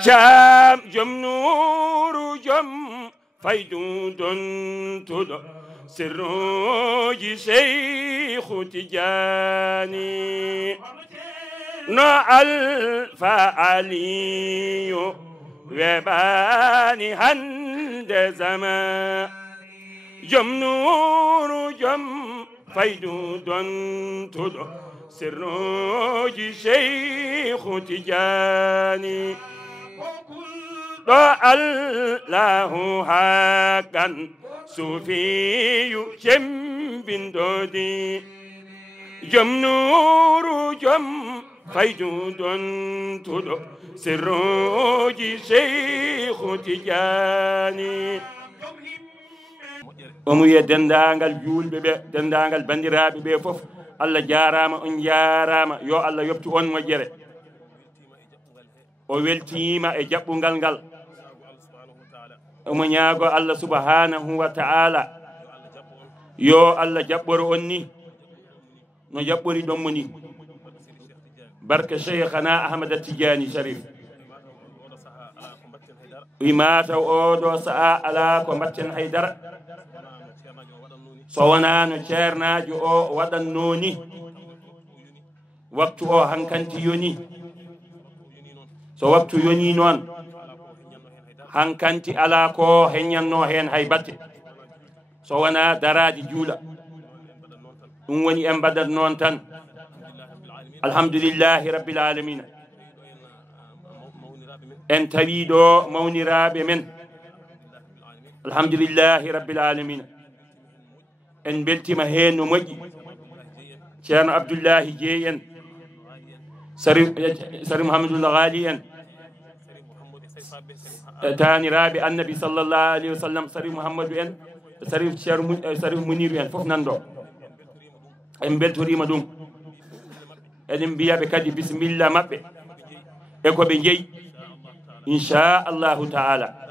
جام جم نور جم فيدون تدو سروج شيخ تجاني نعل فعلي وباني هند زمان جم نور جم فيدون تدو سروج شيخ تجاني الله حقا صوفي جنب دودي جم نور جم فيجود تدو سروج شيخ تجاني omo wiye dendagal julɓe ɓe dendagal bandiraɓe ɓe foof Allah jarama on jarama yo Allah yobtu on moƴƴere o weltima e jaɓɓungal ngal omo ñaago Allah subhanahu wa ta'ala yo Allah jaɓɓoro on ni no jaɓɓori ɗon mo ni barka cheikhana Ahmad Tidiani Sharif wimata oɗo sa'a ala ko mbatten haydara so wona no ceernajo o waɗanno ni waktu o hankanti yoni so waktu yoni noon hankanti ala ko heññanno hen hay batte so wona daraji juula ɗum woni en mbaɗat noon tan alhamdulillahi rabbil alamina en tawi ɗo mawniraɓe men alhamdulillahi rabbil alamina en beltima hen no moƴƴi ceerno Abdoullahi Jeey en sari Mouhamadoul Ghali en taniraɓe annabi sallllahu alayhi wa sallam sari Mouhamadou en sari Muniru en foof nanɗo en beltorima ɗum eɗen mbiyaɓe kadi bisimilla mabɓe e koɓe jeeyi inchallahu taala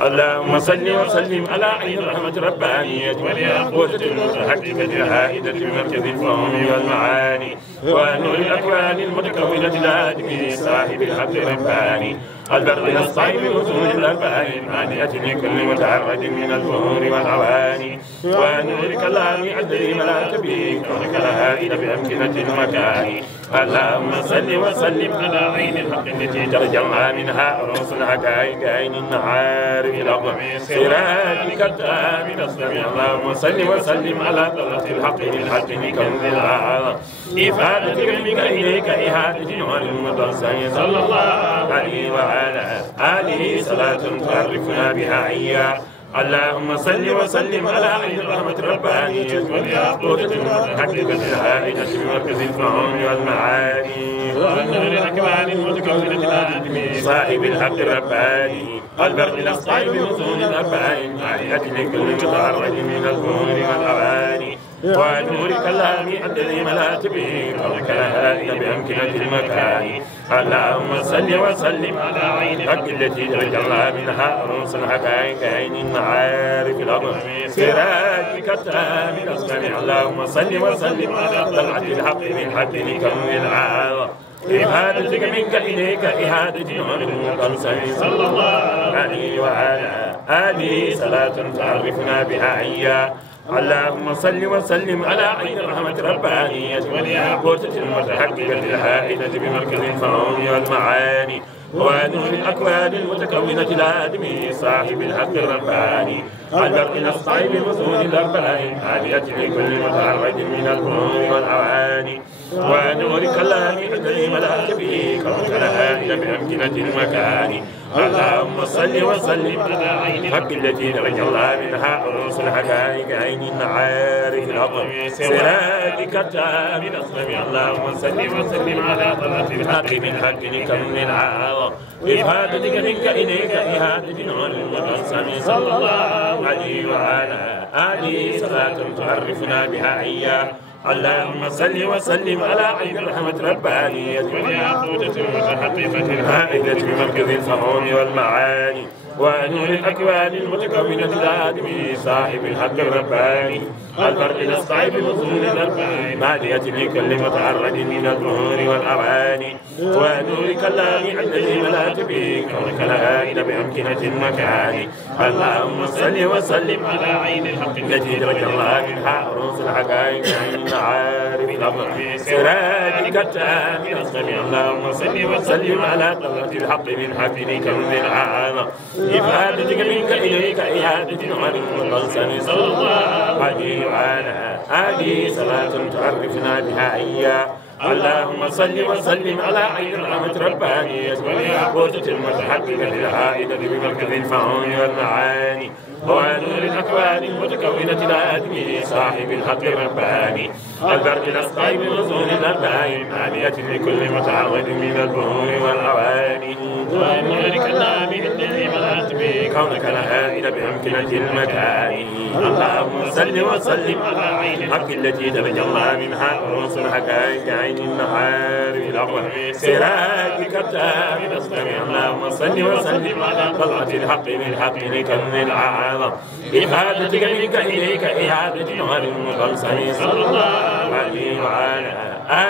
اللهم صل وسلم على عين الرحمة الربانية والياقوتة المتحققة الهائدة بمركز الفهم والمعاني ونور الأكوان المتكونة الآدمي صاحب الحق الرباني البر الصعيب وزون الأربعين المانئة لكل متعرض من الظهور والعواني ونور كلام عدل ملاك به كونك الهائد بأمكنة المكان اللهم صل وسلم على عين الحق التي ترجمها منها رؤوس الحقائق عين النهار الأرض سراجك التام نصري اللهم صل وسلم على طلة الحق بالحق بكنز الأعظم إفادتك بك إليك إهادة نور المتصل صلى الله عليه وعلى آله صلاة تعرفنا بها إياه اللهم صل وسلم على عين الرحمة الربانية والياقوتة المتحققة الهائدة بمركز الفهم والمعاني والنور الأكوان المتكونة الآدمي صاحب الحق الرباني البر الأصطعي بوصول الأربعين مانئة لكل متعرض من الظهور والأواني ونور كلام الذي ملأت به كونك الهائد بأمكنة المكان اللهم صل وسلم على عين الحق التي تجلى منها رؤوس الحقائق عين المعارف الأرض سراجك التام نصري اللهم صل وسلم على طلعة الحق بالحق لكون العالم إفادتك منك إليك إهادة نور المقلصم صلى الله عليه وعلى آله صلاة تعرفنا بها إياه اللهم صل وسلم على عين الرحمة الربانية والياقوتة المتحققة الهائدة بمركز الفهم والمعاني ونور الأكوان المتكونة الآدمي صاحب الحق الرباني البر الأصطعي بوصول الأربعين عالية لكل متعرض من الظهور والأواني ونور كلام الذي ملأت به كونك الهائد بأمكنة المكان اللهم صل وسلم على عين الحق التي ترجى الله منها رؤوس الحقائق عين المعارف الأرض سراجك التام نصري اللهم صل وسلم على طلعة الحق بالحق لكون العالم إفادتك منك إليك إهادة نور المقسم صلى الله عليه وعلى آله صلاة تعرفنا بها إياه اللهم صل وسلم على عين الرحمة الربانية والياقوتة المتحققة الهائلة بمركز الفهوم والمعاني ونور الأكوان المتكونة الآدمي صاحب الحق الرباني الفرق الأصطعب بظهور الأربعين مالية لكل متعرض من الظهور والأواني ونور كلام الذي ملأت به كونك لآئن بأمكنة المكان اللهم صل وسلم على عين الحق التي درج الله منها رؤوس الحقائق عن المعارف الأمر سراجك التام أصطمع اللهم صل وسلم على طلة الحق من حفلك من العامة إفادتك منك إليك إعادة عن المنصر صلى الله عليه وعلى آله صلاة تعرفنا بها إياه اللهم صل وسلم على عين الرحمة الربانية والياقوتة المتحققة العائدة بمركز الفهوم والمعاني ونور الأكوان المتكونة الآدمي صاحب الحق الرباني البرق الأصطعب بظهور الأربعين مالية لكل متعرض من الظهور والأواني ونور كلام الذي ملأت به كونك لآئن بأمكنة المكان اللهم صل وسلم على عين الحق التي درج الله منها رؤوس الحقائق عين المعارف الأقوى سراجك التام أصطمع اللهم صل وسلم على طلعة الحق بالحق لكم العظم إفادتك منك إليك إعادة نور المقلصم صلى الله عليه وعلى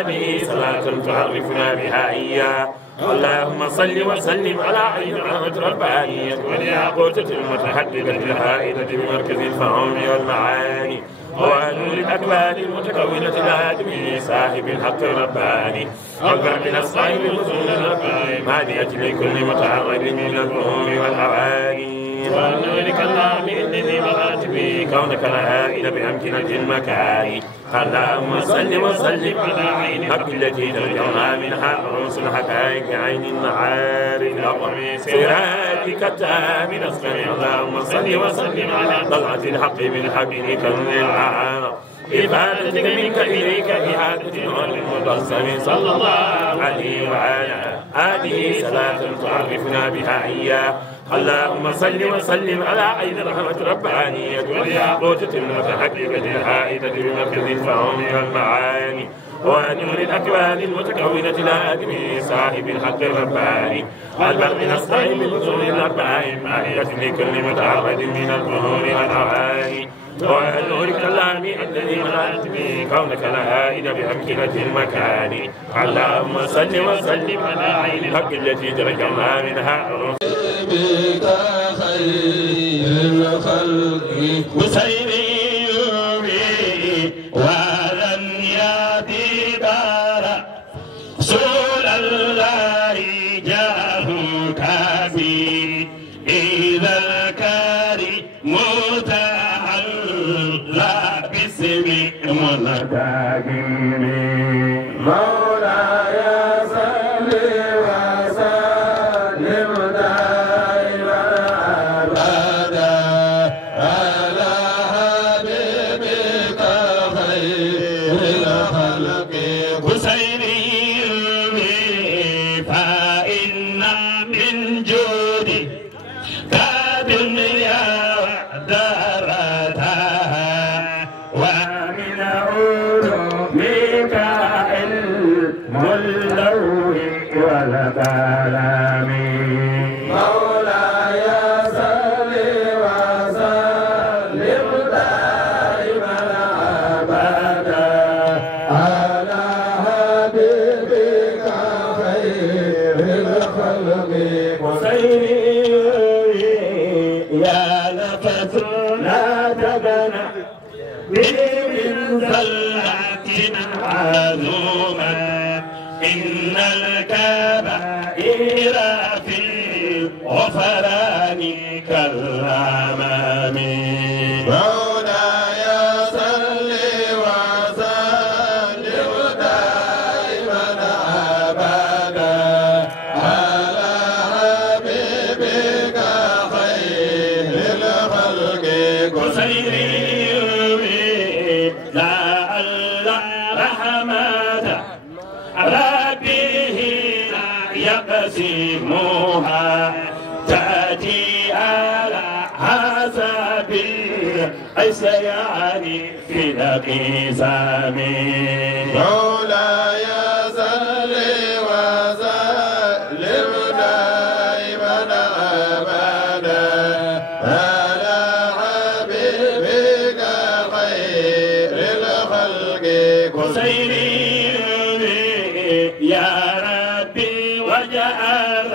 آله صلاة تعرفنا بها إياه اللهم صل وسلم على عين الرحمة الربانية والياقوتة المتحققة الهائلة بمركز الفهوم والمعاني ونور الأكوان المتكونة الآدمي صاحب الحق الرباني والبرق الأصطعب بظهور الأربعين مالية لكل متعرض من الظهور والأواني ونور كلام الذي ملأت به كونك لآئن بأمكنة المكان اللهم صل وسلم على عين الحق التي ترجعنا منها رؤوس الحقائق عين المعارف الأقوى سراجك التام أصطمع اللهم صل وسلم على طلعة الحق بالحق لكم العام إفادتك منك إليك إعادة نور المقلصم صلى الله عليه وعلى آله صلاة تعرفنا بها إياه اللهم صل وسلم على عين الرحمة الربانية والياقوتة المتحققة الهائلة بمركز الفهوم والمعاني ونور الأكوان المتكونة الآدمي صاحب الحق الرباني البرق الأصطعب بظهور الأربعين مالية لكل متعرض من الظهور والأواني ونور كلام الذي ملأت به كونك لآئن بأمكنة المكان اللهم صل وسلم على عين الحق التي ترجمنا منها بك خير الخلق وسيري ولن يأتي دار رسول الله جاهك بي إذا الكريم تعالى باسم منتقم مولاي صل وسلم دائما أبدا على حبيبك خير الخلق حسيني فإن من جودي كدنيا ودارتها ومن علومك علم اللوح والقلم مولاي صل وسلم دائما أبدا على حبيبك خير الخلق حسيني يا نفس لا تبنى من زلاتنا عزوما إن الكبائر في غفران كالأمام مولاي صل وسلم دائما أبدا على حبيبك خير الخلق حسيني لعل رحمة ربه يقسمها تأتي على حسب السيان في القسام مولاي صل وسلم دائما ابدا على حبيبك خير الخلق كلهم يا ربي وجعل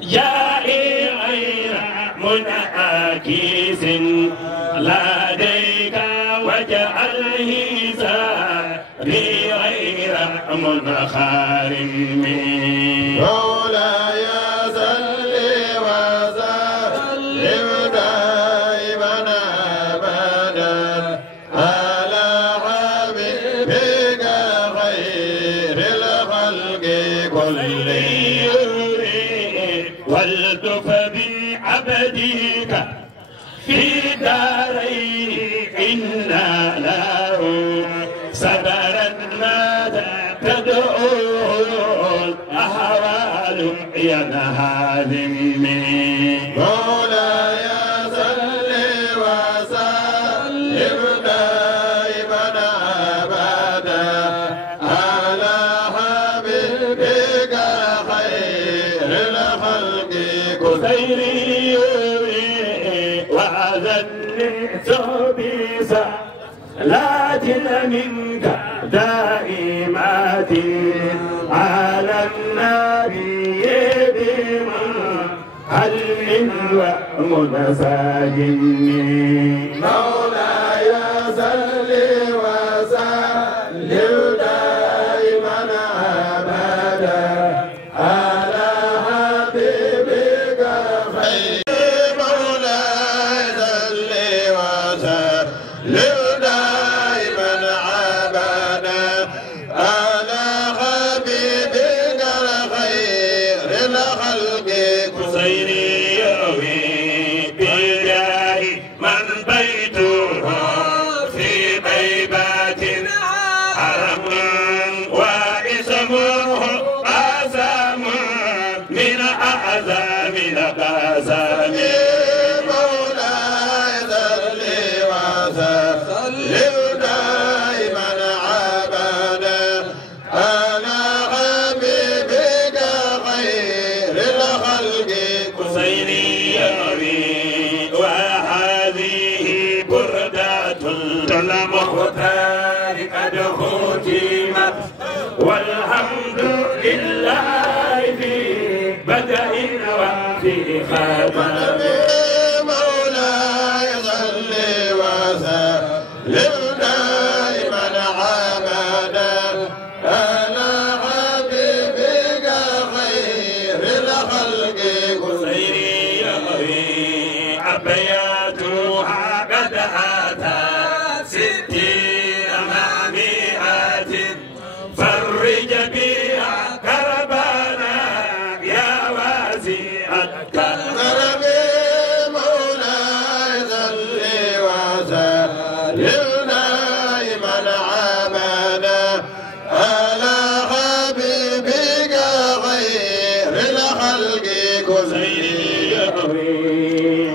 جائي غير منعكس لديك واجعله ساري غير منخرم مولاي صل وسلم دائما ابدا على حبيبك خير الخلق كلهم والتف بعبدك في دارين إنا له صبرا ماذا تدعوه الأهوال ينهزمني مولاي صل وسلم دائما ابدا على حبيبك خير الخلق خيري وأذنت بصلاة منك دائمات على النبي بمحل ومنسجم مولاي صل وسلم دائما ابدا على حبيبك خير مولاي صل وسلم دائما ابدا على حبيبك خير الخلق خيري بالله من بيته في غيبات حرم واسمه قسم من أعظم القسم مولاي صل وسلم دائما ابدا على حبيبك خير الخلق خيري وهذه بردة المختار قد ختمت والحمد لله في بدء وفي ختم مولاي صل وسلم دائما ابدا على حبيبك خير الخلق خيري أبياتها قد أتت 60 مع 100 فرج بها كربنا يا واسع الكرم كرمي مولاي صل وسلم دائما ابدا على حبيبك خير الخلق كلهم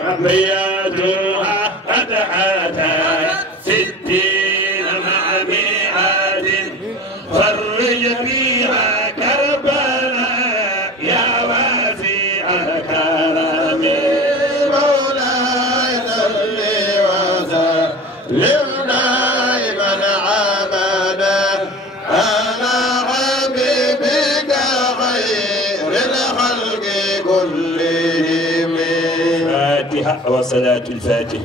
أبياتها قد أتت 60 مع 100 فرج بها كربنا يا واسع الكرم مولاي صل وسلم دائما ابدا على حبيبك خير الخلق كلهم فاتحة وصلاة الفاتح.